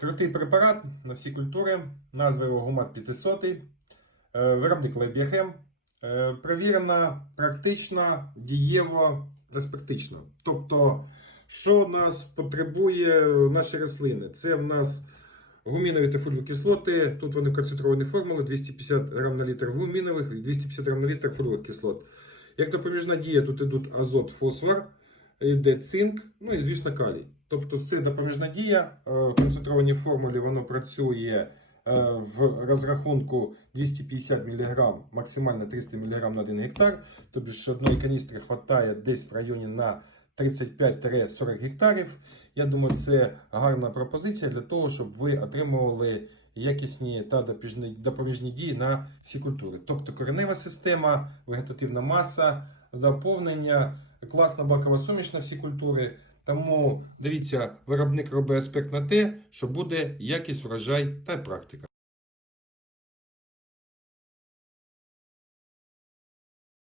Крутий препарат на всі культури, назва його Гумат 500, е, виробник Лейбіахем. Е, Перевірена практично, дієво, безпрактично. Тобто, що в нас потребує наші рослини? Це в нас гумінові та фульвокислоти. Тут вони концентровані формули 250 грам на літр гумінових і 250 грам на літр фульвових кислот. Як допоміжна дія, тут йдуть азот, фосфор, йде цинк, ну і звісно калій. Тобто це допоміжна дія. е, В концентрованій формулі воно працює е, в розрахунку 250 мг, максимально 300 мг на 1 гектар. Тобто ж одної каністри вистачає десь в районі на 35-40 гектарів. Я думаю, це гарна пропозиція для того, щоб ви отримували якісні та допоміжні, дії на всі культури. Тобто коренева система, вегетативна маса, доповнення, класна бакова суміш на всі культури. Тому дивіться, виробник робить аспект на те, що буде якість, врожай та практика.